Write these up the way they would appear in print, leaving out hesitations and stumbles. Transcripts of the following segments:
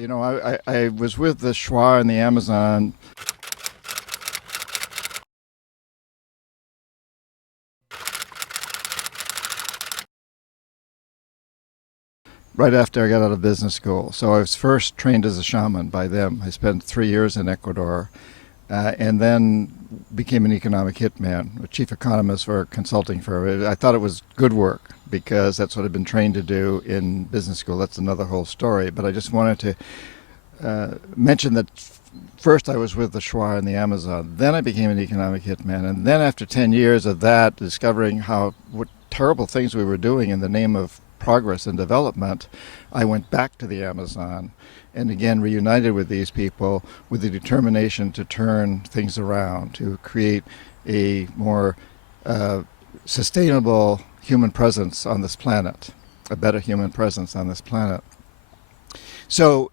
I was with the Shuar in the Amazon right after I got out of business school. So I was first trained as a shaman by them. I spent 3 years in Ecuador and then became an economic hitman, a chief economist for a consulting firm. I thought it was good work because that's what I've been trained to do in business school. That's another whole story. But I just wanted to mention that first I was with the Shuar in the Amazon. Then I became an economic hitman. And then after 10 years of that, discovering what terrible things we were doing in the name of progress and development, I went back to the Amazon and again reunited with these people with the determination to turn things around, to create a more sustainable human presence on this planet, a better human presence on this planet. So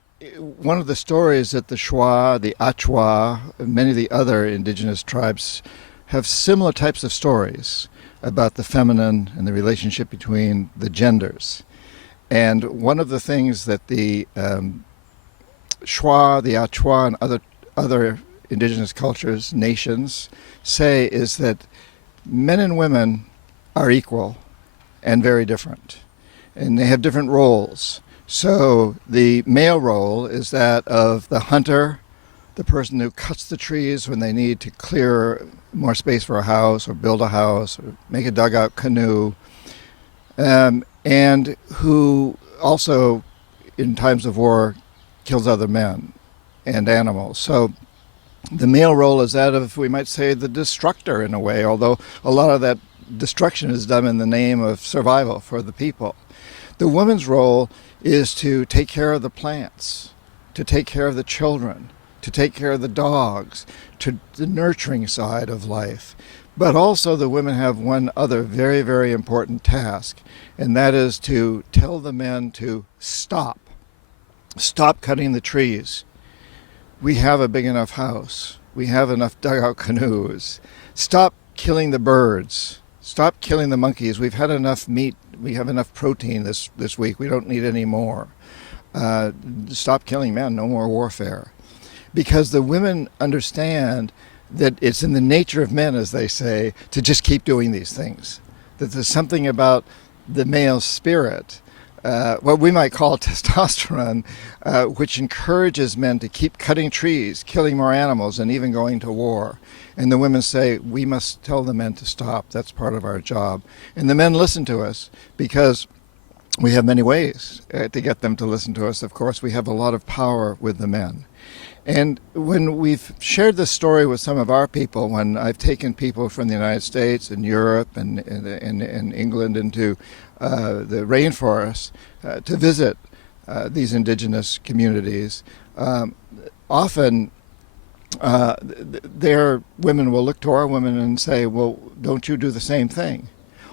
one of the stories that the Shuar, the Achua, many of the other indigenous tribes have similar types of stories about the feminine and the relationship between the genders. And one of the things that the Shuar, the Achua, and other indigenous cultures, nations, say is that men and women are equal and very different. And they have different roles. So the male role is that of the hunter, the person who cuts the trees when they need to clear more space for a house or build a house or make a dugout canoe, and who also, in times of war, kills other men and animals. So the male role is that of, we might say, the destructor in a way, although a lot of that destruction is done in the name of survival for the people. The woman's role is to take care of the plants, to take care of the children, to take care of the dogs, to the nurturing side of life. But also the women have one other very, very important task, and that is to tell the men to stop. Stop cutting the trees. We have a big enough house. We have enough dugout canoes. Stop killing the birds. Stop killing the monkeys. We've had enough meat. We have enough protein this week. We don't need any more. Stop killing men. No more warfare. Because the women understand that it's in the nature of men, as they say, to just keep doing these things. That there's something about the male spirit, what we might call testosterone, which encourages men to keep cutting trees, killing more animals, and even going to war. And the women say, we must tell the men to stop. That's part of our job. And the men listen to us because we have many ways to get them to listen to us. Of course, we have a lot of power with the men. And when we've shared this story with some of our people, when I've taken people from the United States and Europe and England into the rainforest to visit these indigenous communities, often their women will look to our women and say, well, don't you do the same thing?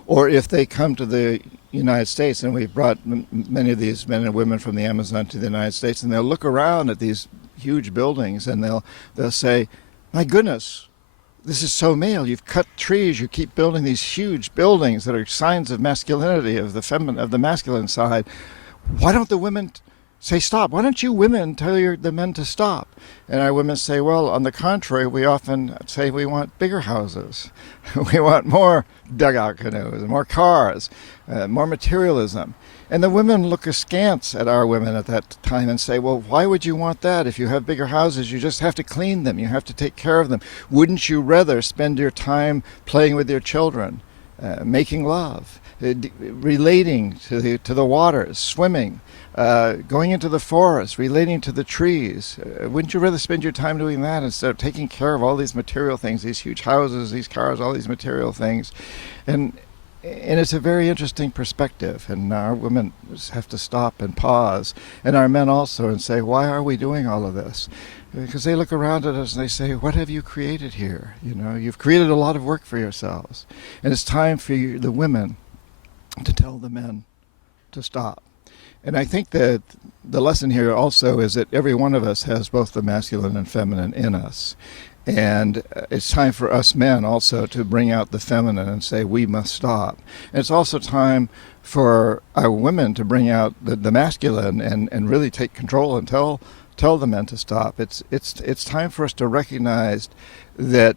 Or if they come to the United States, and we've brought many of these men and women from the Amazon to the United States, and they'll look around at these huge buildings and they'll say, my goodness, this is so male. You've cut trees, you keep building these huge buildings that are signs of masculinity, of the masculine side. Why don't the women say stop? Why don't you women tell the men to stop? And our women say, well, on the contrary, we often say we want bigger houses. We want more dugout canoes, more cars, more materialism. And the women look askance at our women at that time and say, well, why would you want that? If you have bigger houses, you just have to clean them. You have to take care of them. Wouldn't you rather spend your time playing with your children, making love, relating to the waters, swimming, going into the forest, relating to the trees? Wouldn't you rather spend your time doing that instead of taking care of all these material things, these huge houses, these cars, all these material things? And it's a very interesting perspective, and our women have to stop and pause, and our men also, and say, why are we doing all of this? Because they look around at us and they say, what have you created here? You know, you've created a lot of work for yourselves, and it's time for the women to tell the men to stop. And I think that the lesson here also is that every one of us has both the masculine and feminine in us. And it's time for us men also to bring out the feminine and say we must stop. And it's also time for our women to bring out the masculine and really take control and tell the men to stop. It's time for us to recognize that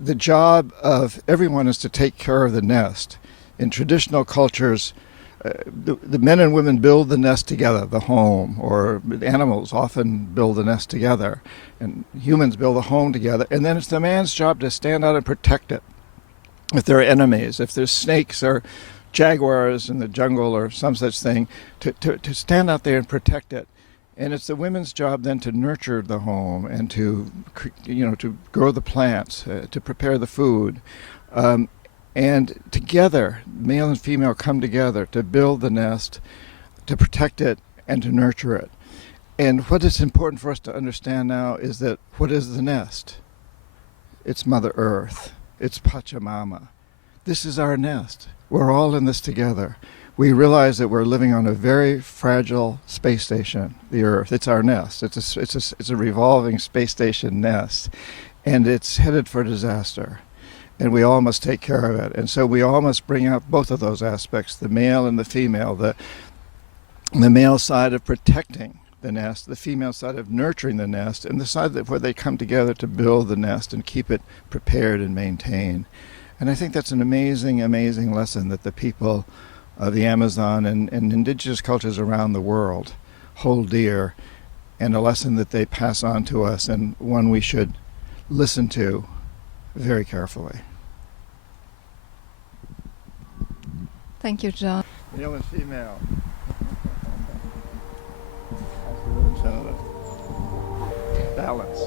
the job of everyone is to take care of the nest. In traditional cultures, the men and women build the nest together, the home, or animals often build the nest together, and humans build a home together, and then it's the man's job to stand out and protect it. If there are enemies, if there's snakes or jaguars in the jungle or some such thing, to stand out there and protect it. And it's the women's job then to nurture the home and to grow the plants, to prepare the food. And together, male and female come together to build the nest, to protect it, and to nurture it. And what is important for us to understand now is that what is the nest? It's Mother Earth. It's Pachamama. This is our nest. We're all in this together. We realize that we're living on a very fragile space station, the Earth. It's our nest. It's a revolving space station nest, and it's headed for disaster. And we all must take care of it. And so we all must bring out both of those aspects, the male and the female, the male side of protecting the nest, the female side of nurturing the nest, and the side where they come together to build the nest and keep it prepared and maintained. And I think that's an amazing, amazing lesson that the people of the Amazon and indigenous cultures around the world hold dear, and a lesson that they pass on to us, and one we should listen to very carefully. Thank you, John. Male and female. Balance.